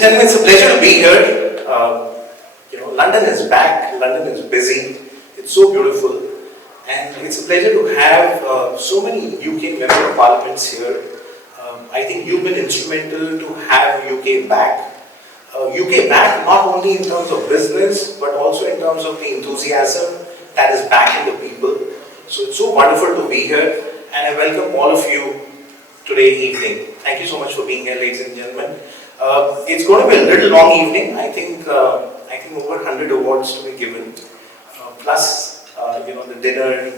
and gentlemen, it's a pleasure to be here. London is back. London is busy. It's so beautiful, and it's a pleasure to have so many UK member of parliaments here. I think you've been instrumental to have UK back. UK back not only in terms of business, but also in terms of the enthusiasm that is back in the people. So it's so wonderful to be here, and I welcome all of you today evening. Thank you so much for being here, ladies and gentlemen. It's going to be a little long evening. I think over 100 awards to be given, plus the dinner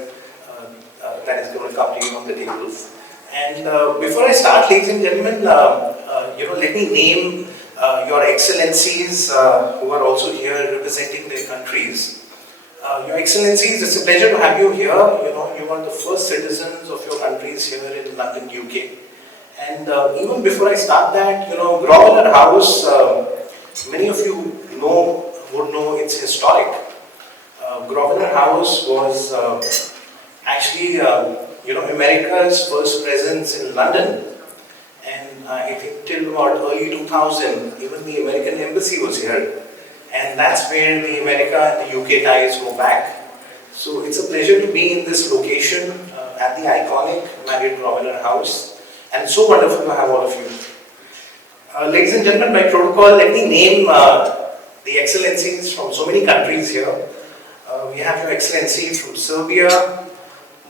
that is going to come to you on the tables. And before I start, ladies and gentlemen, let me name your excellencies who are also here representing their countries. Your excellencies, it's a pleasure to have you here. You are the first citizens of your countries here in London, UK. And even before I start that, Grosvenor House, many of you would know it's historic. Grosvenor House was actually, America's first presence in London. And I think till about early 2000, even the American embassy was here. And that's where the America and the UK ties go back. So it's a pleasure to be in this location at the iconic Marriott Grosvenor House. And it's so wonderful to have all of you. Ladies and gentlemen, by protocol, let me name the excellencies from so many countries here. We have Your Excellency from Serbia,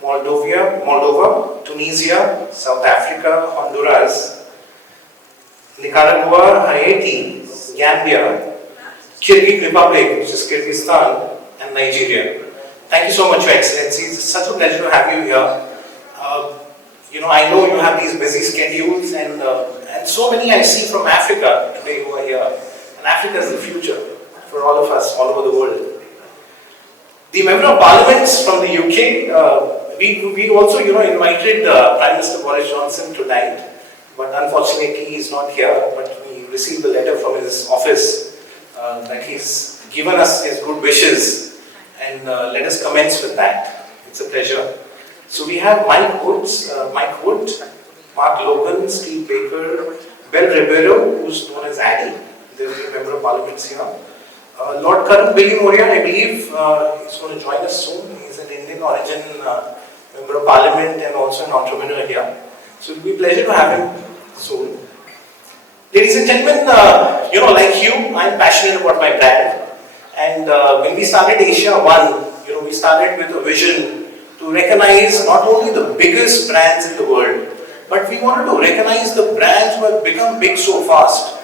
Moldova, Tunisia, South Africa, Honduras, Nicaragua, Haiti, Gambia, Kyrgyz Republic, which is Kyrgyzstan, and Nigeria. Thank you so much, Your Excellencies. It's such a pleasure to have you here. I know you have these busy schedules, and so many I see from Africa today who are here. And Africa is the future for all of us all over the world. The Member of Parliaments from the UK, we also invited Prime Minister Boris Johnson tonight, but unfortunately he's not here. But we received a letter from his office that he's given us his good wishes, and let us commence with that. It's a pleasure. So we have Mike Wood, Mark Logan, Steve Baker, Bell Ribeiro, who's known as Addy, the Member of Parliament here. Lord Karan Billy Moria, I believe, is going to join us soon. He's an Indian origin Member of Parliament and also an entrepreneur here. So it will be a pleasure to have him soon. Ladies and gentlemen, like you, I'm passionate about my brand. And when we started AsiaOne, we started with a vision to recognize not only the biggest brands in the world, but we wanted to recognize the brands who have become big so fast.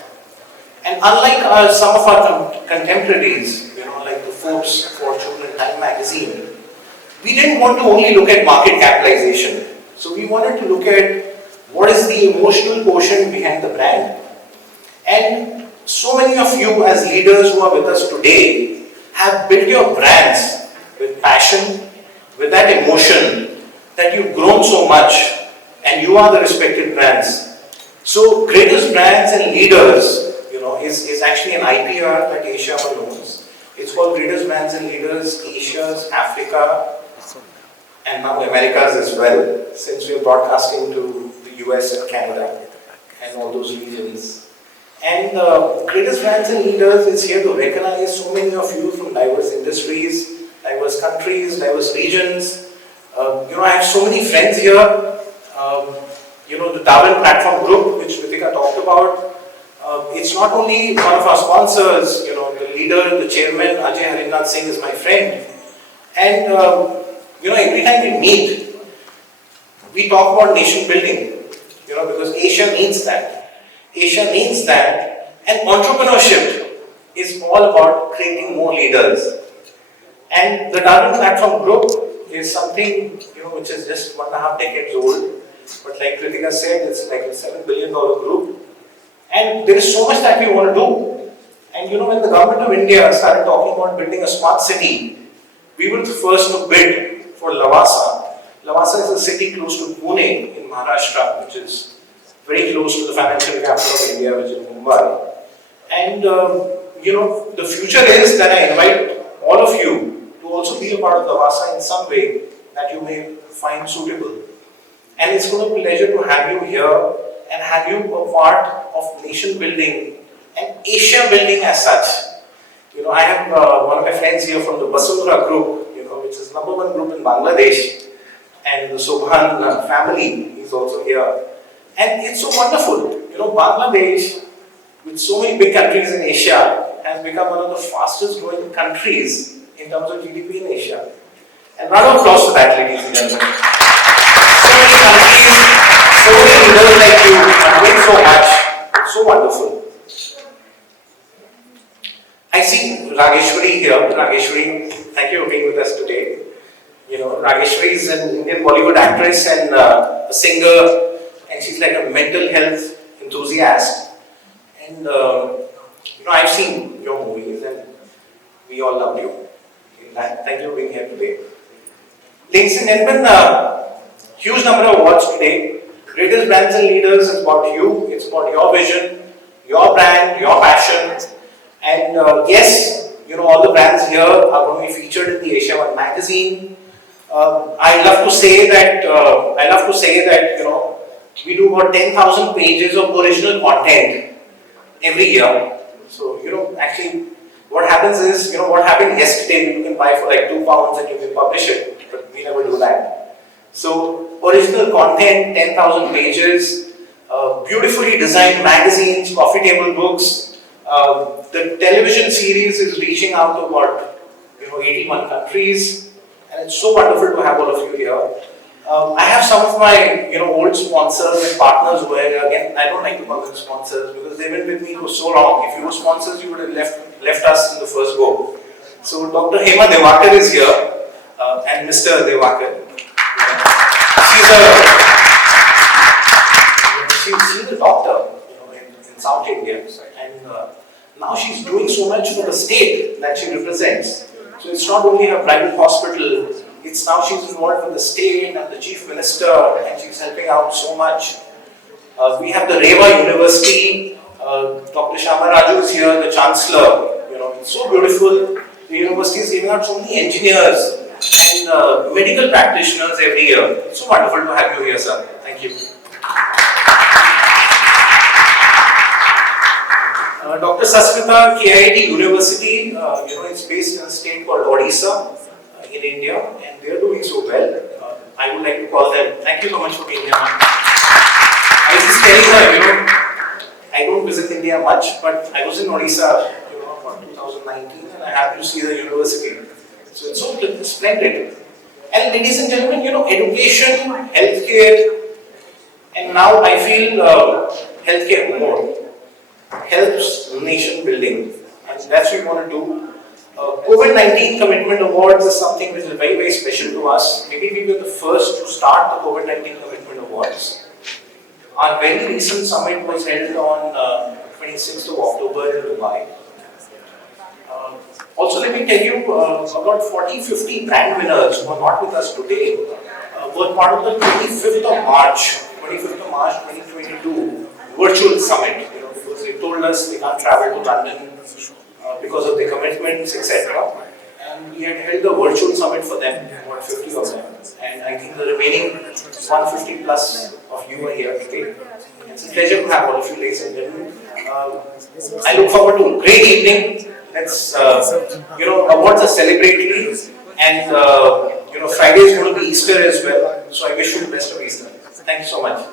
And unlike some of our contemporaries, like the Forbes, Fortune and Time magazine, we didn't want to only look at market capitalization. So we wanted to look at what is the emotional quotient behind the brand. And so many of you as leaders who are with us today have built your brands with passion, with that emotion that you've grown so much, and you are the respected brands. So greatest brands and leaders, is actually an IPR that AsiaOne owns. It's called Greatest Brands and Leaders, Asia's, Africa, and now America's as well, since we are broadcasting to the US and Canada and all those regions. And Greatest Brands and Leaders is here to recognize so many of you from diverse industries, diverse countries, diverse regions. I have so many friends here. The Darwin Platform Group, which Ritika talked about. It's not only one of our sponsors, the leader, the chairman, Ajay Harinath Singh is my friend. And, every time we meet, we talk about nation building, because Asia needs that. Asia needs that. And entrepreneurship is all about creating more leaders. And the Darwin Platform Group is something, which is just 1.5 decades old. But like Kritika said, it's like a $7 billion group. And there is so much that we want to do. And when the government of India started talking about building a smart city, we were the first to bid for Lavasa. Lavasa is a city close to Pune in Maharashtra, which is very close to the financial capital of India, which is Mumbai. And the future is that I invite all of you to also be a part of Lavasa in some way that you may find suitable. And it's going to be a pleasure to have you here and have you a part of nation building and Asia building as such. I have one of my friends here from the Basundhara group, which is #1 group in Bangladesh, and the Sobhan family is also here. And it's so wonderful. Bangladesh, with so many big countries in Asia, has become one of the fastest growing countries in terms of GDP in Asia. And round of applause for that, ladies and gentlemen. So many countries, so many leaders like you are doing so much. It's so wonderful. I see Rageshwari here. Rageshwari, thank you for being with us today. Rageshwari is an Indian Bollywood actress and a singer, and she's like a mental health enthusiast. And I've seen your movies, and we all love you. Thank you for being here today. Ladies and gentlemen, huge number of awards today. Greatest Brands and Leaders is about you. It's about your vision, your brand, your passion. And yes, all the brands here are going to be featured in the AsiaOne magazine. I love to say that we do about 10,000 pages of original content every year. So actually, what happens is what happened yesterday you can buy for like £2 and you can publish it, but we never do that. So original content, 10,000 pages, beautifully designed magazines, coffee table books. The television series is reaching out to about 81 countries, and it's so wonderful to have all of you here. I have some of my old sponsors and partners who again I don't like to call them sponsors because they've been with me for so long. If you were sponsors, you would have left us in the first go. So Dr. Hema Devakar is here, and Mr. Devakar. She's a doctor in South India, and now she's doing so much for the state that she represents. So it's not only her private hospital, it's now she's involved with the state and the chief minister, and she's helping out so much. We have the Reva University, Dr. Shama Raju is here, the chancellor. It's so beautiful. The university is giving out so many engineers and medical practitioners every year. It's so wonderful to have you here, sir. Thank you. Dr. Sasmita, KIT University, it's based in a state called Odisha in India, and they're doing so well. I would like to call them, thank you so much for being here. I was just telling her, I don't visit India much, but I was in Odisha, about 2019, and I happened to see the university. So it's so splendid. And ladies and gentlemen, education, healthcare, and now I feel healthcare more helps nation building, and that's what we want to do. COVID-19 Commitment Awards is something which is very, very special to us. Maybe we were the first to start the COVID-19 Commitment Awards. Our very recent summit was held on 26th of October in Dubai. Also, let me tell you, about 40-50 brand winners who are not with us today were part of the 25th of March 2022 virtual summit. Because they told us they can't travel to London because of their commitments, etc. And we had held a virtual summit for them, about 50 of them. And I think the remaining 150 plus of you are here today. It's a pleasure to have all of you, ladies and gentlemen. I look forward to a great evening. Let's, awards are celebratory, and Friday is going to be Easter as well. So I wish you the best of Easter. Thank you so much.